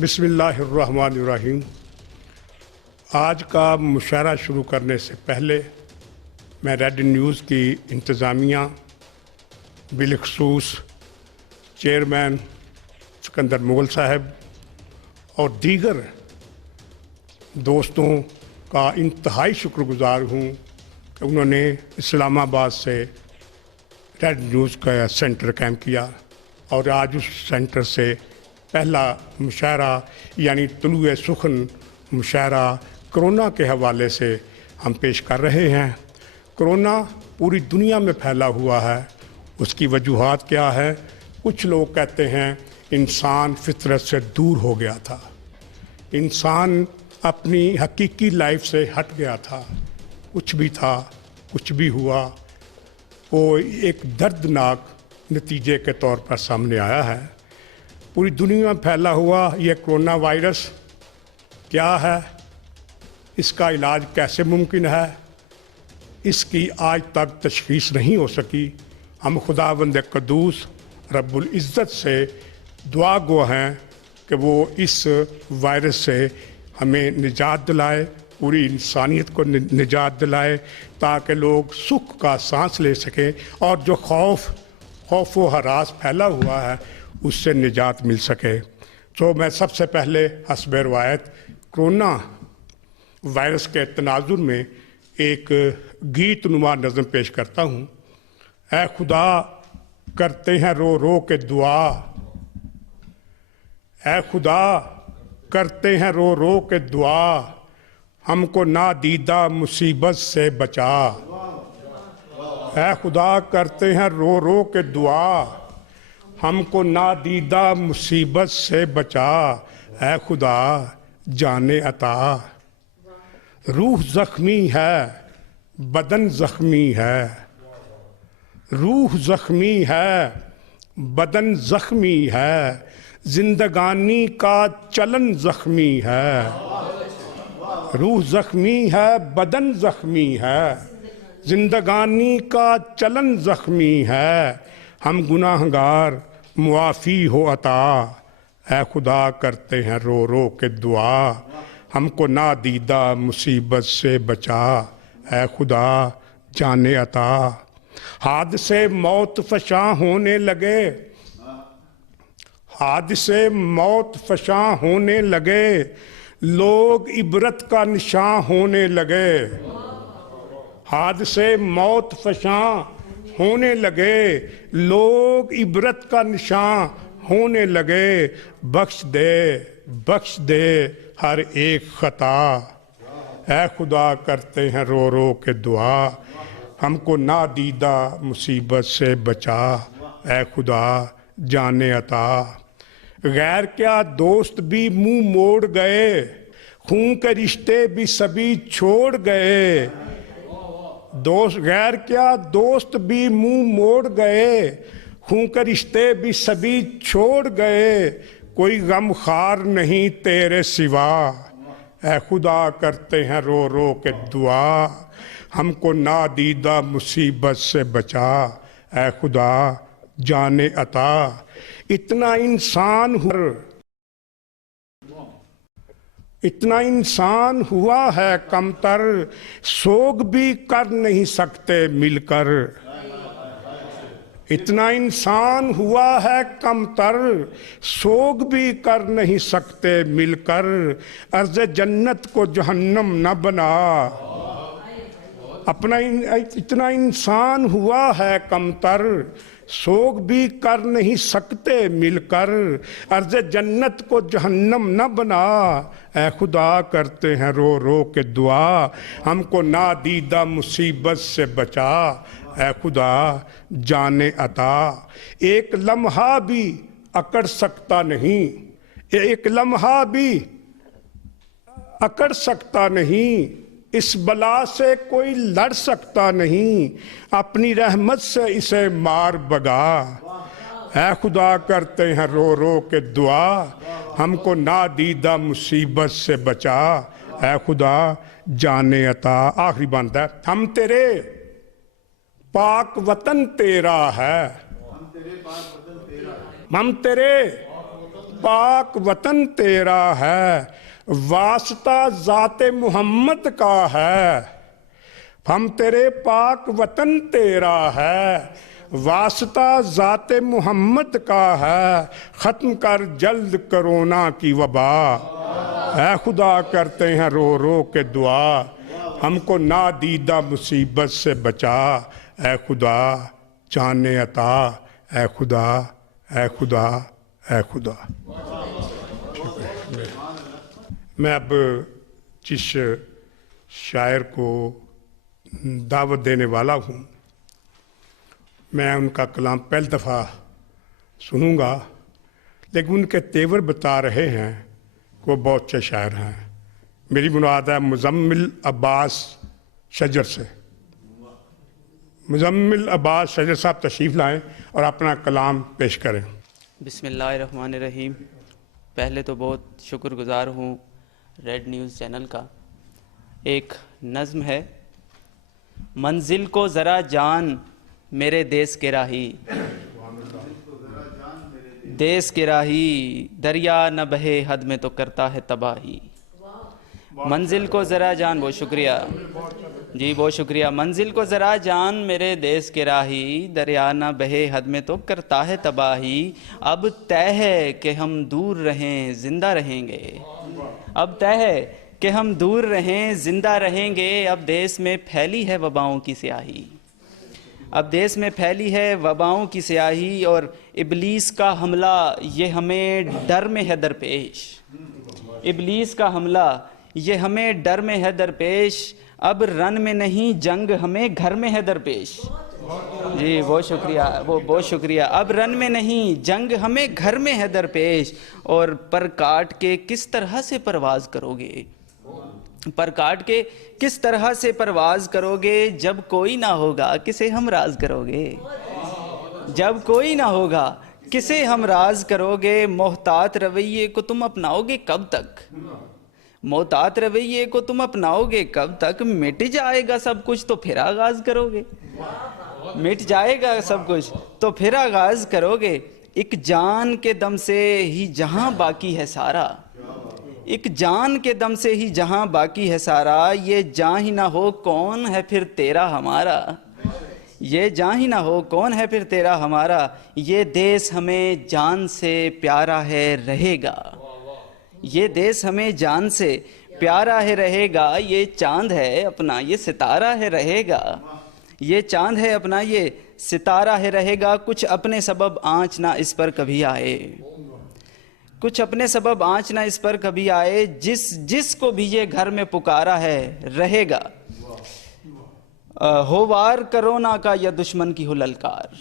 बिस्मिल्लाह अर्रहमान अर्रहीम। आज का मुशायरा शुरू करने से पहले मैं रेड न्यूज़ की इंतज़ामिया बिलखसूस चेयरमैन सिकंदर मुगल साहब और दीगर दोस्तों का इंतहाई शुक्रगुजार हूँ कि उन्होंने इस्लामाबाद से रेड न्यूज़ का सेंटर कायम किया और आज उस सेंटर से पहला मुशायरा यानी तुलुए सुखन मुशायरा कोरोना के हवाले से हम पेश कर रहे हैं। कोरोना पूरी दुनिया में फैला हुआ है, उसकी वजूहात क्या है? कुछ लोग कहते हैं इंसान फितरत से दूर हो गया था, इंसान अपनी हकीकी लाइफ से हट गया था, कुछ भी था, कुछ भी हुआ, वो एक दर्दनाक नतीजे के तौर पर सामने आया है। पूरी दुनिया में फैला हुआ ये कोरोना वायरस क्या है, इसका इलाज कैसे मुमकिन है, इसकी आज तक तशख़ीस नहीं हो सकी। हम खुदावंद क़ुद्दूस रब्बुल इज़्ज़त से दुआ गो हैं कि वो इस वायरस से हमें निजात दिलाए, पूरी इंसानियत को निजात दिलाए, ताकि लोग सुख का सांस ले सकें और जो खौफ व हरास फैला हुआ है उससे निजात मिल सके। तो मैं सबसे पहले हस्ब रवायत कोरोना वायरस के तनाजुर में एक गीत नुमा नज़म पेश करता हूँ। ऐ खुदा करते हैं रो रो के दुआ, ऐ खुदा करते हैं रो रो के दुआ, हमको नादीदा मुसीबत से बचा। ऐ खुदा करते हैं रो रो के दुआ, हमको नादीदा मुसीबत से बचा। ऐ खुदा जाने अता। रूह ज़ख्मी है, बदन ज़ख्मी है, रूह ज़ख्मी है, बदन ज़ख्मी है, जिंदगानी का चलन ज़ख्मी है। रूह ज़ख्मी है, बदन ज़ख्मी है, जिंदगानी का चलन ज़ख्मी है, हम गुनाहगार मुआफ़ी हो अता। ऐ खुदा करते हैं रो रो के दुआ, हमको नादीदा मुसीबत से बचा। ऐ खुदा जाने अता। हादसे मौत फशा होने लगे, हादसे मौत फशा होने लगे, लोग इबरत का निशान होने लगे। हादसे मौत फशा होने लगे, लोग इबरत का निशान होने लगे। बख्श दे हर एक खता। ऐ खुदा करते हैं रो रो के दुआ, हमको नादीदा मुसीबत से बचा। ऐ खुदा जाने अता। गैर क्या दोस्त भी मुंह मोड़ गए, खून के रिश्ते भी सभी छोड़ गए। दोस्त गैर क्या दोस्त भी मुंह मोड़ गए, खून के रिश्ते भी सभी छोड़ गए, कोई गम खार नहीं तेरे सिवा। ऐ खुदा करते हैं रो रो के दुआ, हमको नादीदा मुसीबत से बचा। ऐ खुदा जाने अता। इतना इंसान हुआ है कमतर, सोग भी कर नहीं सकते मिलकर। इतना इंसान हुआ है कमतर, सोग भी कर नहीं सकते मिलकर। अर्ज़ जन्नत को जहन्नम न बना। इतना इंसान हुआ है कमतर, सोग भी कर नहीं सकते मिलकर। अर्ज़ जन्नत को जहन्नम न बना। ऐ खुदा करते हैं रो रो के दुआ, हमको नादीदा मुसीबत से बचा। ऐ खुदा जाने अता। एक लम्हा भी अकड़ सकता नहीं, एक लम्हा भी अकड़ सकता नहीं, इस बला से कोई लड़ सकता नहीं, अपनी रहमत से इसे मार भगा। ऐ खुदा करते हैं रो रो के दुआ, हमको नादीदा मुसीबत से बचा। ऐ खुदा जाने अता। आखिरी बंद है, हम तेरे पाक वतन तेरा है, हम तेरे पाक वतन तेरा है, वास्ता ज़ात मोहम्मद का है। हम तेरे पाक वतन तेरा है, वास्ता ज़ात मोहम्मद का है। ख़त्म कर जल्द कोरोना की वबा, ऐ खुदा करते हैं रो रो के दुआ। हमको नादीदा मुसीबत से बचा, ऐ खुदा जाने अता, ऐ खुदा, ऐ खुदा, ऐ खुदा। मैं अब जिस शायर को दावत देने वाला हूँ, मैं उनका कलाम पहली दफ़ा सुनूंगा, लेकिन उनके तेवर बता रहे हैं कि वो बहुत अच्छे शायर हैं। मेरी मुराद है मुज़म्मिल अब्बास शजर से। मुज़म्मिल अब्बास शजर साहब तशरीफ़ लाएं और अपना कलाम पेश करें। बिस्मिल्लाहिर्रहमानिर्रहीम। पहले तो बहुत शुक्रगुज़ार हूँ रेड न्यूज़ चैनल का। एक नज़्म है, मंजिल को ज़रा जान मेरे देश के राही, देश के राही, दरिया न बहे हद में तो करता है तबाही। मंजिल को ज़रा जान, बहुत शुक्रिया जी, बहुत शुक्रिया। मंजिल को ज़रा जान मेरे देश के राही, दरिया न बहे हद में तो करता है तबाही। अब तय है कि हम दूर रहें ज़िंदा रहेंगे, अब तय है कि हम दूर रहें ज़िंदा रहेंगे। अब देश में फैली है वबाओं की स्याही, अब देश में फैली है वबाओं की स्याही। और इब्लीस का हमला ये हमें डर में है दरपेश, इब्लीस का हमला ये हमें डर में है दरपेश। अब रन में नहीं जंग हमें घर में है दरपेश। जी बहुत शुक्रिया, बहुत शुक्रिया। अब रन में नहीं जंग हमें घर में है दरपेश। और पर काट के किस तरह से परवाज़ करोगे, पर काट के किस तरह से परवाज़ करोगे, जब कोई ना होगा किसे हम राज करोगे, जब कोई ना होगा किसे हम राज करोगे। मोहतात रवैये को तुम अपनाओगे कब तक, मोहतात रवैये को तुम अपनाओगे कब तक। मिट जाएगा सब कुछ तो फिर आगाज़ करोगे, मिट जाएगा सब कुछ तो फिर आगाज़ करोगे। एक जान के दम से ही जहां बाकी है सारा, एक जान के दम से ही जहां बाकी है सारा। ये जान ही ना हो कौन है फिर तेरा हमारा, ये जान ही ना हो कौन है फिर तेरा हमारा। ये देश हमें जान से प्यारा है रहेगा, ये देश हमें जान से प्यारा है रहेगा। ये चांद है अपना ये सितारा है रहेगा, ये चांद है अपना ये सितारा है रहेगा। कुछ अपने सबब आँच ना इस पर कभी आए, कुछ अपने सबब आँच ना इस पर कभी आए। जिसको भी ये घर में पुकारा है रहेगा। हो वार कोरोना का या दुश्मन की हो ललकार,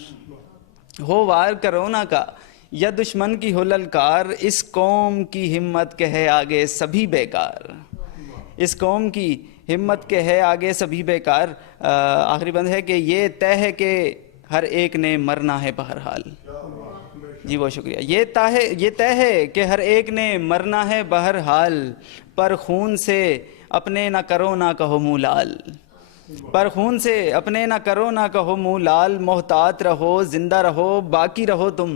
हो वार कोरोना का या दुश्मन की हो ललकार। इस कौम की हिम्मत के है आगे सभी बेकार, इस कौम की हिम्मत के है आगे सभी बेकार। आखिरी बंद है कि ये तय है कि हर एक ने मरना है बहरहाल। जी बहुत शुक्रिया। ये तय है कि हर एक ने मरना है बहरहाल। पर खून से अपने ना करो ना कहो मुँह लाल, पर खून से अपने ना करो ना कहो मुँह लाल। मोहतात रहो जिंदा रहो बाकी रहो तुम,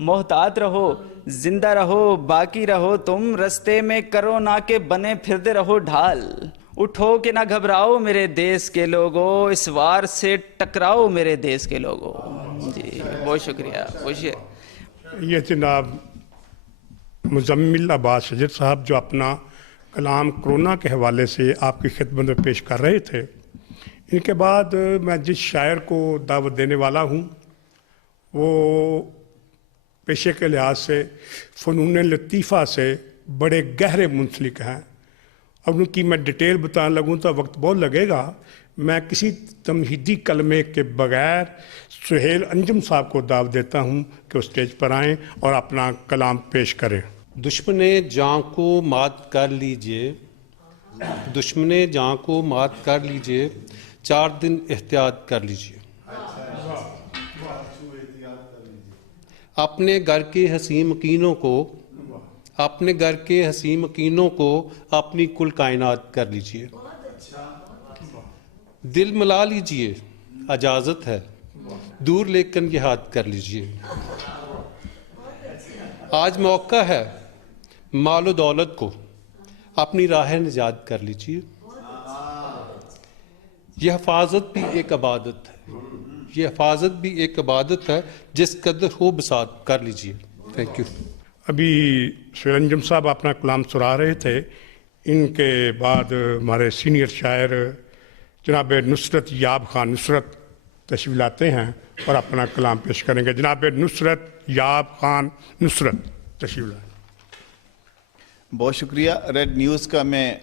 मोहतात रहो जिंदा रहो बाकी रहो तुम। रस्ते में करो ना के बने फिरते रहो ढाल। उठो कि ना घबराओ मेरे देश के लोगों, इस वार से टकराओ मेरे देश के लोगों। जी बहुत शुक्रिया, ये जनाब मुज़म्मिल अब्बास शजर साहब जो अपना कलाम कोरोना के हवाले से आपकी खिदमत में पेश कर रहे थे। इनके बाद मैं जिस शायर को दावत देने वाला हूँ वो पेशे के लिहाज से फ़नून लतीफ़ा से बड़े गहरे मुंसलिक हैं। अब उनकी मैं डिटेल बताने लगूँ तो वक्त बहुत लगेगा। मैं किसी तमहीदी कलमे के बगैर सुहेल अंजुम साहब को दावत देता हूँ कि वो स्टेज पर आएँ और अपना कलाम पेश करें। दुश्मने जान को मात कर लीजिए, दुश्मने जान को मात कर लीजिए, 4 दिन एहतियात कर लीजिए। अपने घर के हसीन मकीनों को, अपने घर के हसीन मकीनों को अपनी कुल कायनात कर लीजिए। दिल मिला लीजिए इजाज़त है, दूर लेकर ये हाथ कर लीजिए। آج موقع ہے مال و دولت کو اپنی راہ نجات کر لیجیے. یہ حفاظت بھی ایک عبادت ہے. یہ حفاظت بھی ایک عبادت ہے. جس قدر ہو بساط کر لیجیے. Thank you. ابھی سہیل انجم صاحب اپنا کلام سنا رہے تھے. ان کے بعد ہمارے سینئر شاعر جناب نصرت یاب خان نصرت تشریف لاتے ہیں اور اپنا کلام پیش کریں گے. جناب نصرت یاب خان نصرت تشریف لائیں. بہت شکریہ. ریڈ نیوز کا میں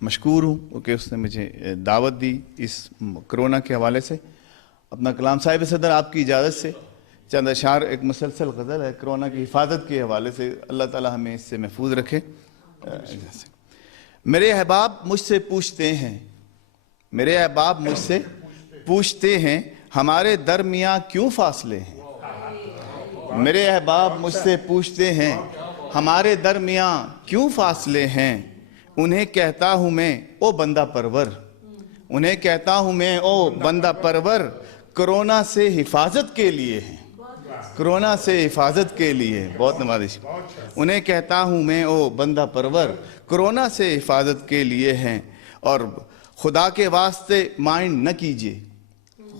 مشکور ہوں کہ اس نے مجھے دعوت دی اس کرونا کے حوالے سے. اپنا کلام صاحب صدر آپ کی اجازت سے چند اشعار ایک مسلسل غزل ہے کرونا کی حفاظت کے حوالے سے. اللہ تعالی ہمیں اس سے محفوظ رکھے. میرے احباب مجھ سے پوچھتے ہیں، میرے احباب مجھ سے پوچھتے ہیں ہمارے درمیاں کیوں فاصلے ہیں. میرے احباب مجھ سے پوچھتے ہیں ہمارے درمیاں کیوں فاصلے ہیں. انہیں کہتا ہوں میں او بندہ پرور، انہیں کہتا ہوں میں او بندہ پرور، کرونا سے حفاظت کے لیے ہیں، کرونا سے حفاظت کے لیے. بہت نوازش. انہیں کہتا ہوں میں او بندہ پرور، کرونا سے حفاظت کے لیے ہیں. اور خدا کے واسطے مائنڈ نہ کیجئے،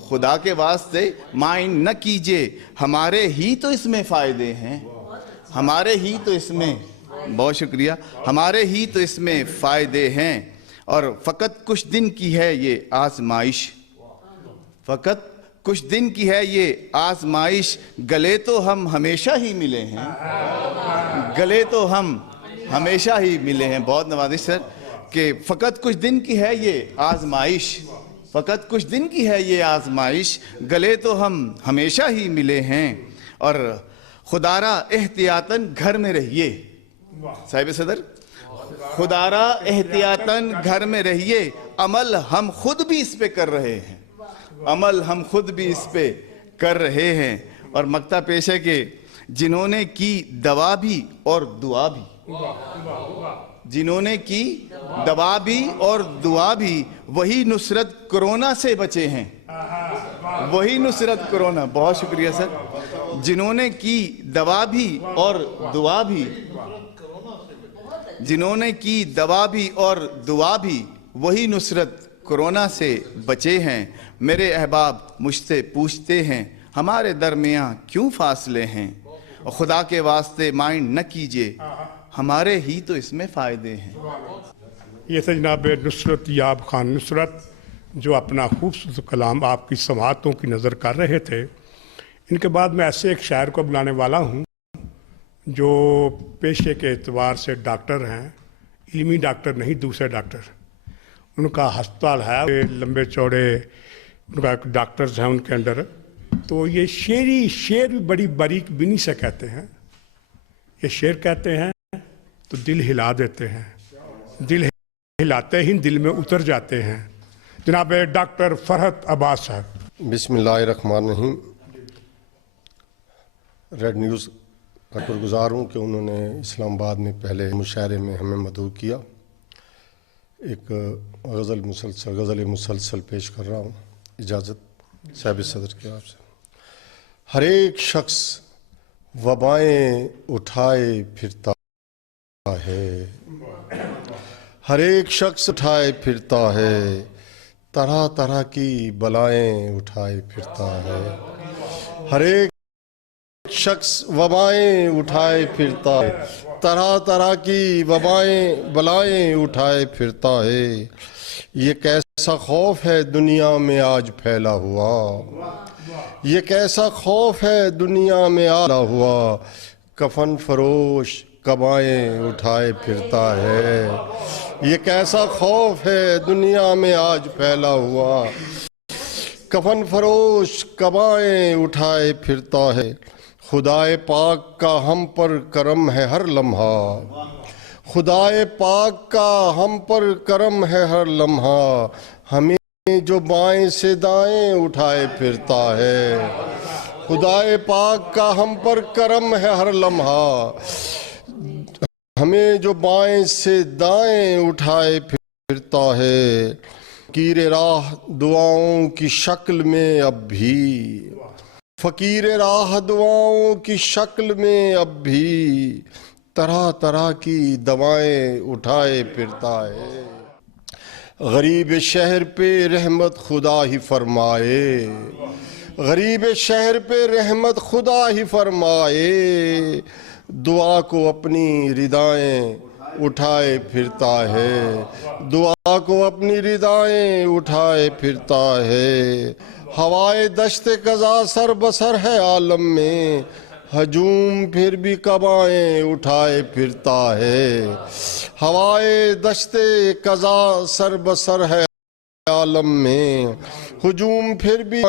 خدا کے واسطے مائنڈ نہ کیجئے، ہمارے ہی تو اس میں فائدے ہیں، ہمارے ہی تو اس میں. بہت شکریہ. ہمارے ہی تو اس میں فائدے ہیں. اور فقط کچھ دن کی ہے یہ آزمائش، فقط کچھ دن کی ہے یہ آزمائش، گلے تو ہم ہمیشہ ہی ملے ہیں، گلے تو ہم ہمیشہ ہی ملے ہیں. بہت نوازش سر کہ فقط کچھ دن کی ہے یہ آزمائش، فقط کچھ دن کی ہے یہ آزمائش، گلے تو ہم ہمیشہ ہی ملے ہیں. اور خدارا احتیاطاً گھر میں رہیے. صاحب صدر خدارا احتیاطاً گھر میں رہیے، عمل ہم خود بھی اس پہ کر رہے ہیں، عمل ہم خود بھی اس پہ کر رہے ہیں. اور مقطع پیش ہے کہ جنہوں نے کی دوا بھی اور دعا بھی، جنہوں نے کی دوا بھی اور دعا بھی، وہی نصرت کرونا سے بچے ہیں، وہی نصرت کرونا. بہت شکریہ سر. جنہوں نے کی دوا بھی اور دعا بھی، جنہوں نے کی دوا بھی اور دعا بھی، وہی نصرت کرونا سے بچے ہیں. میرے احباب مجھ سے پوچھتے ہیں ہمارے درمیاں کیوں فاصلے ہیں، اور خدا کے واسطے مائنڈ نہ کیجئے، ہمارے ہی تو اس میں فائدے ہیں. یہ تھے جناب نصرت یاب خان نصرت جو اپنا خوبصورت کلام آپ کی سماعتوں کی نظر کر رہے تھے. ان کے بعد میں ایسے ایک شاعر کو بلانے والا ہوں جو پیشے کے اعتبار سے ڈاکٹر ہیں، علمی ڈاکٹر نہیں، دوسرے ڈاکٹر. ان کا ہسپتال ہے، لمبے چوڑے ان کا ڈاکٹرز ہیں ان کے انڈر. تو یہ شعر بھی بڑی باریک بینی سے کہتے ہیں. یہ شعر کہتے ہیں تو دل ہلا دیتے ہیں، دل ہلاتے ہی دل میں اتر جاتے ہیں. جناب ڈاکٹر فرحت عباس صاحب. بسم اللہ الرحمن الرحیم. ریڈ نیوز کا شکر گزار ہوں کہ انہوں نے اسلام آباد میں پہلے مشاعرے میں ہمیں مدعو کیا. ایک غزل مسلسل پیش کر رہا ہوں، اجازت صاحب صدر کے آپ سے. ہر ایک شخص وبائیں اٹھائے پھرتا ہے، ہر ایک شخص اٹھائے پھرتا ہے، طرح طرح کی بلائیں اٹھائے پھرتا ہے. ہر ایک شخص وبائیں اٹھائے پھرتا ہے، طرح طرح کی بلائیں اٹھائے پھرتا ہے. یہ کیسا خوف ہے دنیا میں آج پھیلا ہوا، یہ کیسا خوف ہے دنیا میں آیا ہوا، کفن فروش قبائیں اٹھائے پھرتا ہے. یہ کیسا خوف ہے دنیا میں آج پھیلا ہوا، کفن فروش قبائیں اٹھائے پھرتا ہے. خدائے پاک کا ہم پر کرم ہے ہر لمحہ، خدائے پاک کا ہم پر کرم ہے ہر لمحہ، ہمیں جو بائیں سے دائیں اٹھائے پھرتا ہے. خدائے پاک کا ہم پر کرم ہے ہر لمحہ، ہمیں جو بائیں سے دائیں اٹھائے پھرتا ہے. کیر راہ دعاؤں کی شکل میں اب بھی، فقیر راہ دعاؤں کی شکل میں اب بھی طرح طرح کی دوائیں اٹھائے پھرتا ہے. غریب شہر پہ رحمت خدا ہی فرمائے، غریب شہر پہ رحمت خدا ہی فرمائے، دعا کو اپنی ردائیں اٹھائے پھرتا ہے، دعا کو اپنی ردائیں اٹھائے پھرتا ہے. ہوائے دشت قضا سر بسر ہے عالم میں، ہجوم پھر بھی قبائیں اٹھائے پھرتا ہے. ہوائے دشت قضا سر بسر ہے عالم میں، ہجوم پھر بھی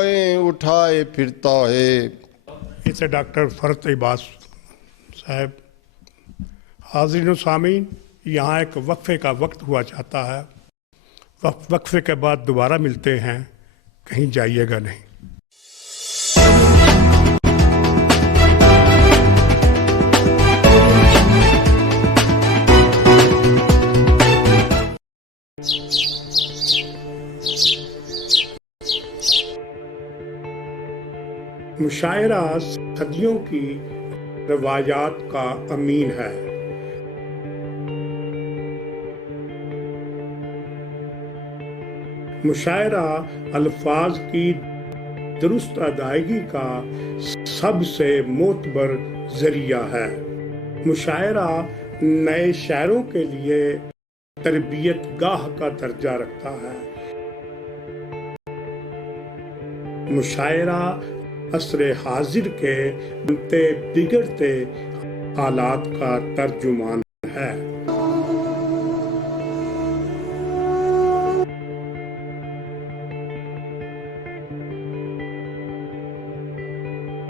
اٹھائے پھرتا ہے. اسے ڈاکٹر فرت عباس صاحب. حاضرین و سامعین، یہاں ایک وقفے کا وقت ہوا چاہتا ہے. وقفے کے بعد دوبارہ ملتے ہیں، کہیں جائیے گا نہیں. مشاعرہ صدیوں کی روایات کا امین ہے. مشاعرہ الفاظ کی درست ادائیگی کا سب سے معتبر ذریعہ ہے. مشاعرہ نئے شاعروں کے لیے تربیت گاہ کا درجہ رکھتا ہے. مشاعرہ عصر حاضر کے بنتے بگڑتے حالات کا ترجمان ہے.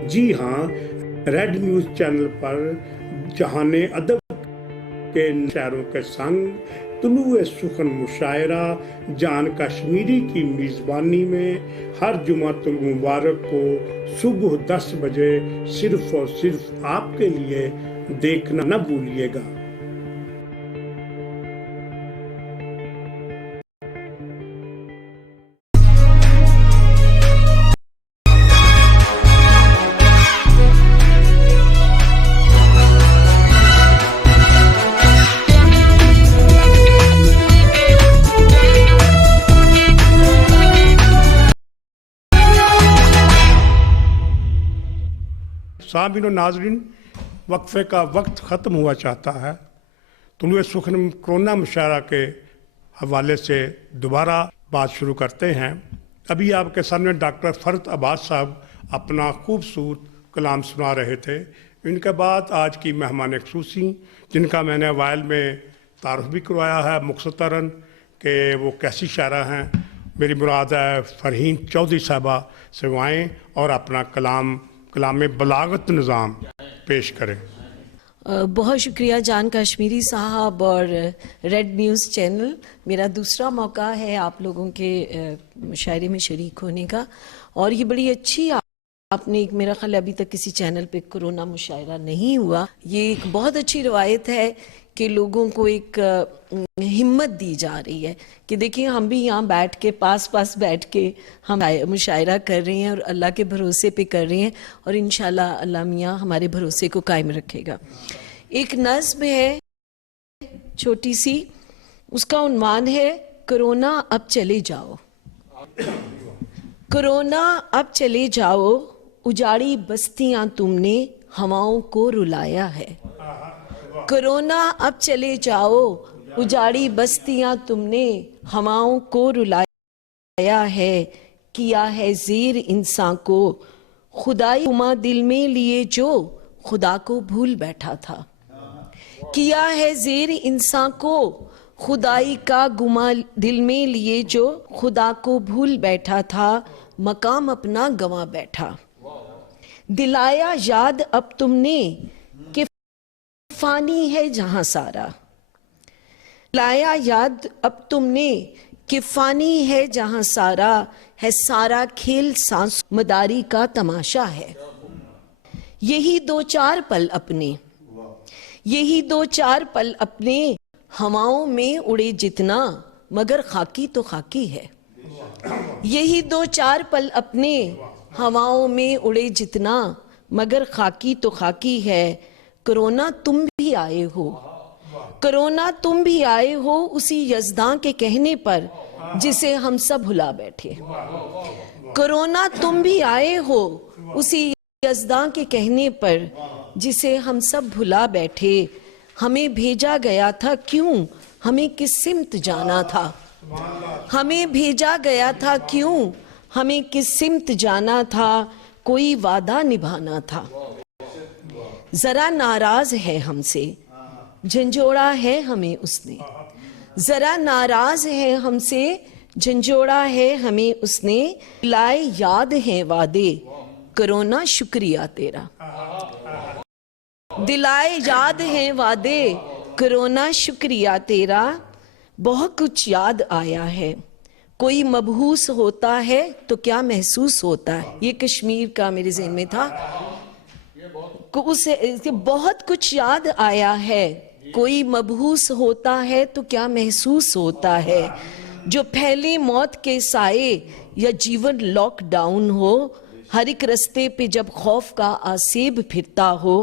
جی ہاں، ریڈ نیوز چینل پر جہان ادب کے شاعروں کے سنگ طلوع سخن مشاعرہ جان کشمیری کی میزبانی میں ہر جمعۃ المبارک کو صبح 10 بجے صرف اور صرف آپ کے لیے دیکھنا نہ بھولیے گا. سامعین و ناظرین، وقفے کا وقت ختم ہوا چاہتا ہے. طلوع سخن کرونا مشاعرہ کے حوالے سے دوبارہ بات شروع کرتے ہیں. ابھی آپ کے سامنے ڈاکٹر فرت عباس صاحب اپنا خوبصورت کلام سنا رہے تھے. ان کے بعد آج کی مہمان خصوصی، جن کا میں نے اوائل میں تعارف بھی کروایا ہے مختصراً کہ وہ کیسی شاعرہ ہیں، میری مراد ہے فرحین چودھری صاحبہ سے وہ آئیں اور اپنا کلام بلاغت نظام پیش کریں. بہت شکریہ جان کشمیری صاحب اور ریڈ نیوز چینل. میرا دوسرا موقع ہے آپ لوگوں کے مشاعرے میں شریک ہونے کا، اور یہ بڑی اچھی آپ نے میرا خیال ابھی تک کسی چینل پہ کرونا مشاعرہ نہیں ہوا. یہ ایک بہت اچھی روایت ہے کہ لوگوں کو ایک ہمت دی جا رہی ہے کہ دیکھیں ہم بھی یہاں بیٹھ کے پاس بیٹھ کے ہم مشاعرہ کر رہے ہیں اور اللہ کے بھروسے پہ کر رہے ہیں، اور انشاءاللہ اللہ میاں ہمارے بھروسے کو قائم رکھے گا. ایک نظم ہے چھوٹی سی، اس کا عنوان ہے کرونا اب چلے جاؤ. کرونا اب چلے جاؤ، اجاڑی بستیاں تم نے ہواؤں کو رلایا ہے. کرونا اب چلے جاؤ، اجاڑی بستیاں تم نے ہواؤں کو رلایا ہے. کیا ہے زیر انسان کو خدائی گما دل میں لیے جو خدا کو بھول بیٹھا تھا. کیا ہے زیر انسان کو خدائی کا گما دل میں لیے جو خدا کو بھول بیٹھا تھا. مقام اپنا گنوا بیٹھا. دلایا یاد اب تم نے کہ فانی ہے جہاں سارا. لایا یاد اب تم نے کہ فانی ہے جہاں سارا. ہے سارا کھیل سانس مداری کا تماشا ہے. یہی دو چار پل اپنے، یہی دو چار پل اپنے ہواؤں میں اڑے جتنا، مگر خاکی تو خاکی ہے. یہی دو چار پل اپنے हवाओं में उड़े जितना, मगर खाकी तो खाकी है। कोरोना तुम भी आए हो, कोरोना तुम भी आए हो उसी यज़दां के कहने पर जिसे हम सब भुला बैठे। कोरोना तुम भी आए हो उसी यज़दां के कहने पर जिसे हम सब भुला बैठे। हमें भेजा गया था क्यों, हमें किस सिमत जाना था। हमें भेजा गया था क्यों, हमें किस सिमत जाना था। कोई वादा निभाना था। जरा नाराज है हमसे, झंझोड़ा है हमें उसने। जरा नाराज है हमसे, झंझोड़ा है हमें उसने। लाए याद हैं वादे, कोरोना शुक्रिया तेरा। दिलाए याद हैं वादे, कोरोना शुक्रिया तेरा। बहुत कुछ याद आया है। कोई मबहूस होता है तो क्या महसूस होता है। ये कश्मीर का मेरे ज़हन में था। उसे बहुत कुछ याद आया है। कोई मबहूस होता है तो क्या महसूस होता है। जो फैले मौत के साए या जीवन लॉकडाउन हो, हर एक रस्ते पे जब खौफ का आसेब फिरता हो,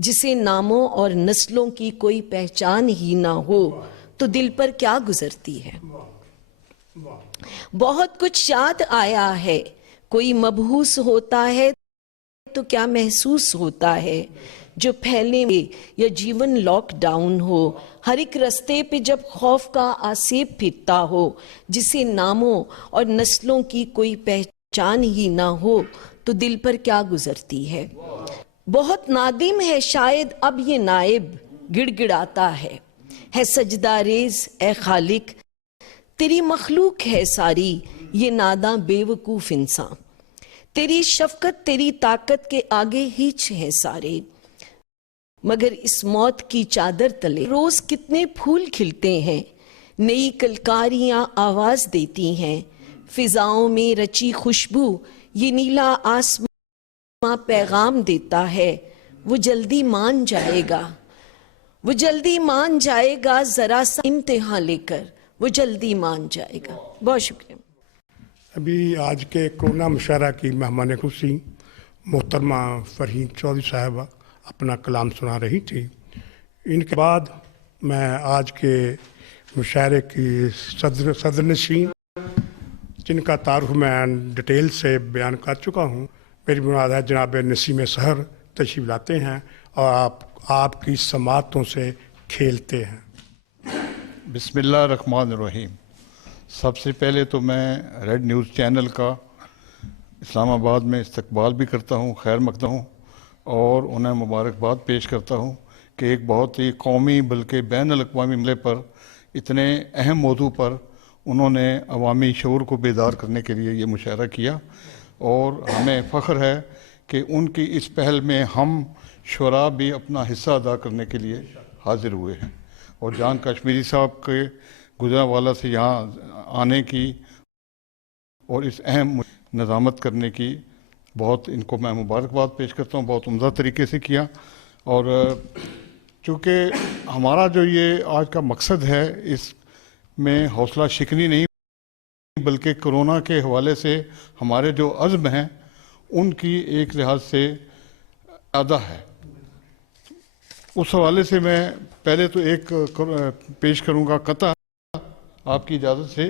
जिसे नामों और नस्लों की कोई पहचान ही ना हो, तो दिल पर क्या गुजरती है। बहुत कुछ याद आया है। कोई मबहूस होता है तो क्या महसूस होता है। जो फैले में या जीवन लॉकडाउन हो, हर एक रस्ते पे जब खौफ का आसेब फिरता हो, जिसे नामों और नस्लों की कोई पहचान ही ना हो, तो दिल पर क्या गुजरती है। बहुत नादिम है शायद अब ये नाइब गिड़गिड़ाता है सजदा रेज ए खालिक। तेरी मखलूक है सारी ये नादा बेवकूफ इंसान। तेरी शफकत तेरी ताकत के आगे हिच है सारे। मगर इस मौत की चादर तले रोज कितने फूल खिलते हैं। नई कलकारियां आवाज देती हैं। फिजाओं में रची खुशबू ये नीला आसमां पैगाम देता है। वो जल्दी मान जाएगा, वो जल्दी मान जाएगा। जरा सा इम्तिहान लेकर वो जल्दी मान जाएगा। बहुत शुक्रिया। अभी आज के कोरोना मुशायरा की मेहमान खुशी मोहतरमा फरहीन चौधरी साहबा अपना कलाम सुना रही थी। इनके बाद मैं आज के मुशायरे की सदरनशीन जिनका तारुफ मैं डिटेल से बयान कर चुका हूँ, मेरी मुराद है जनाब नसीम सहर तशरीफ़ लाते हैं और आपकी समातों से खेलते हैं। बिस्मिल्लाहिर्रहमानिर्रहीम। सबसे पहले तो मैं रेड न्यूज़ चैनल का इस्लामाबाद में इस्तकबाल भी करता हूँ, खैर मकता हूँ और उन्हें मुबारकबाद पेश करता हूँ कि एक बहुत ही कौमी बल्कि बैनुल-अक़वामी मसले पर इतने अहम मौजू पर उन्होंने अवामी शऊर को बेदार करने के लिए ये मुशायरा किया और हमें फ़ख्र है कि उनकी इस पहल में हम शुरा भी अपना हिस्सा अदा करने के लिए हाजिर हुए हैं। और जान कश्मीरी साहब के गुजरांवाला से यहाँ आने की और इस अहम निज़ामत करने की बहुत इनको मैं मुबारकबाद पेश करता हूँ। बहुत उम्दा तरीके से किया। और चूँकि हमारा जो ये आज का मकसद है इसमें हौसला शिकनी नहीं बल्कि कोरोना के हवाले से हमारे जो अज़्म हैं उनकी एक लिहाज से ज़्यादा है। उस हवाले से मैं पहले तो एक पेश करूँगा कता आपकी इजाज़त से।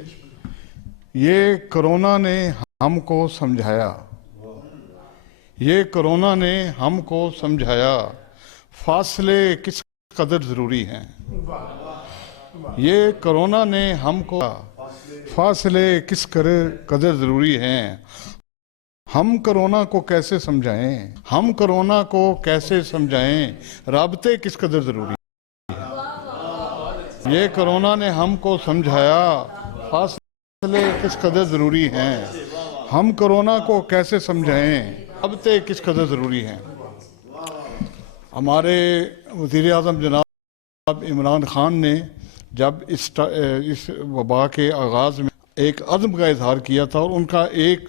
ये कोरोना ने हमको समझाया, ये कोरोना ने हमको समझाया फासले किस कदर ज़रूरी हैं। ये कोरोना ने हमको फासले किस कदर ज़रूरी हैं। हम कोरोना को कैसे समझाएं, हम कोरोना को कैसे समझाएं, राबते किस कदर ज़रूरी हैं। ये कोरोना ने हमको समझाया फासले किस कदर ज़रूरी हैं। हम कोरोना को कैसे समझाएं, राबते किस कदर ज़रूरी हैं। हमारे वज़ीर आज़म जनाब इमरान खान ने जब इस वबा के आगाज़ में एक अज़्म का इजहार किया था और उनका एक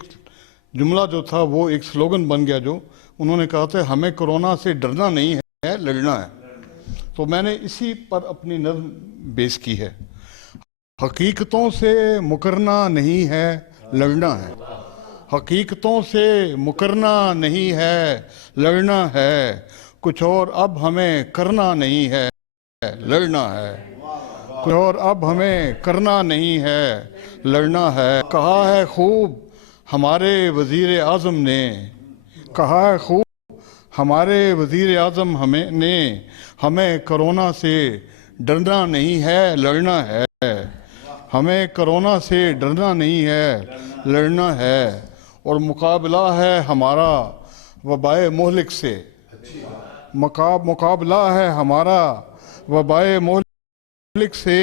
जुमला जो था वो एक स्लोगन बन गया, जो उन्होंने कहा था हमें कोरोना से डरना नहीं है लड़ना है। तो मैंने इसी पर अपनी नज़्म बेस की है। हकीकतों से मुकरना नहीं है लड़ना है, हकीकतों से मुकरना नहीं है, लड़ना है, कुछ और अब हमें करना नहीं है, लड़ना है, कुछ और अब हमें करना नहीं है, लड़ना है। कहा है खूब हमारे वज़ीर आज़म ने, कहा है खूब हमारे वज़ीर आज़म हमें कोरोना से डरना नहीं है, लड़ना है, हमें कोरोना से डरना नहीं है, लड़ना है। और मुकाबला है हमारा वबाए मोहलिक से, मुकाबला है हमारा वबाए मोहलिक से,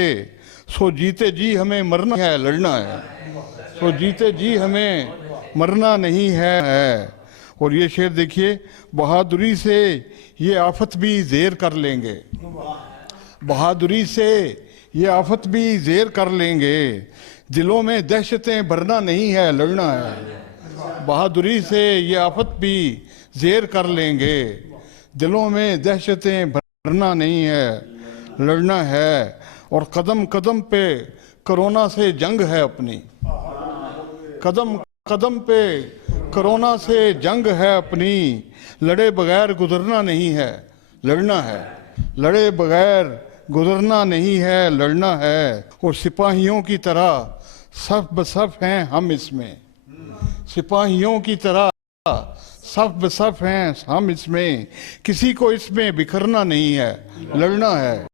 सो जीते जी हमें मरना है, लड़ना है, सो जीते जी हमें मरना नहीं है। और ये शेर देखिए, बहादुरी से ये आफत भी ज़ेर कर लेंगे, बहादुरी से ये आफत भी ज़ेर कर लेंगे, दिलों में दहशतें भरना नहीं है, लड़ना है, बहादुरी से ये आफत भी ज़ेर कर लेंगे, दिलों में दहशतें भरना नहीं है, लड़ना है। और कदम कदम पे कोरोना से जंग है अपनी, कदम कदम पे कोरोना से जंग है अपनी, लड़े बगैर गुजरना नहीं है, लड़ना है, लड़े बगैर गुजरना नहीं है, लड़ना है। और सिपाहियों की तरह सफ बसफ हैं हम इसमें, सिपाहियों की तरह सफ बसफ हैं हम इसमें, किसी को इसमें बिखरना नहीं है, लड़ना है,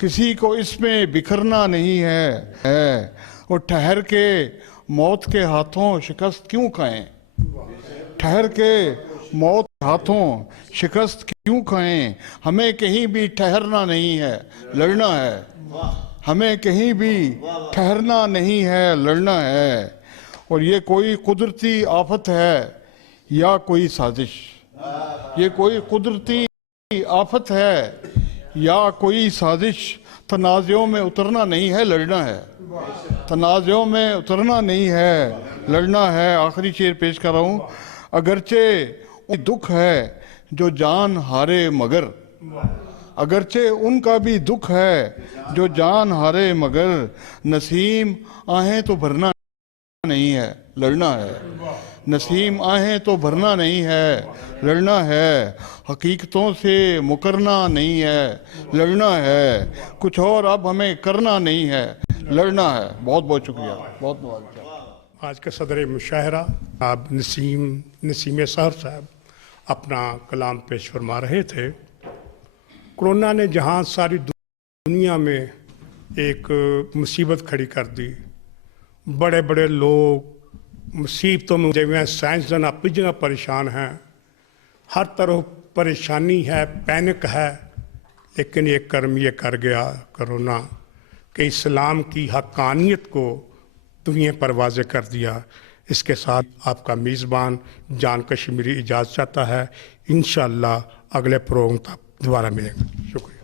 किसी को इसमें बिखरना नहीं है। और ठहर के मौत के हाथों शिकस्त क्यों खाएं, ठहर के मौत के हाथों शिकस्त क्यों खाएं, हमें कहीं भी ठहरना नहीं है, लड़ना है, हमें कहीं भी ठहरना नहीं है, लड़ना है। और ये कोई कुदरती आफत है या कोई साजिश, ये कोई कुदरती आफत है या कोई साजिश, तनाज़ों में उतरना नहीं है, लड़ना है, तनाज़ों में उतरना नहीं है, लड़ना है। आखिरी शेर पेश कर रहा हूँ, अगरचे दुख है जो जान हारे मगर, अगरचे उनका भी दुख है जो जान हारे मगर, नसीम आहें तो भरना नहीं है, लड़ना है, नसीम आहें तो भरना नहीं है, लड़ना है, हकीकतों से मुकरना नहीं है, लड़ना है, कुछ और अब हमें करना नहीं है, लड़ना है। बहुत बहुत शुक्रिया, बहुत मुबारक। आज के सदर मुशाहरा आप नसीम सहर साहब अपना कलाम पेश फरमा रहे थे। कोरोना ने जहाँ सारी दुनिया में एक मुसीबत खड़ी कर दी, बड़े बड़े लोग मुसीबतों में उलझे हुए हैं, साइंसदान अपनी जगह परेशान हैं, हर तरफ परेशानी है, पैनिक है, लेकिन एक कर्म ये कर गया कोरोना कि इस्लाम की हक़ानियत को दुनिया पर वाज़े कर दिया। इसके साथ आपका मेज़बान जान कश्मीरी इजाज़त चाहता है। इंशाअल्लाह अगले प्रोग्राम तक दोबारा मिलेंगे। शुक्रिया।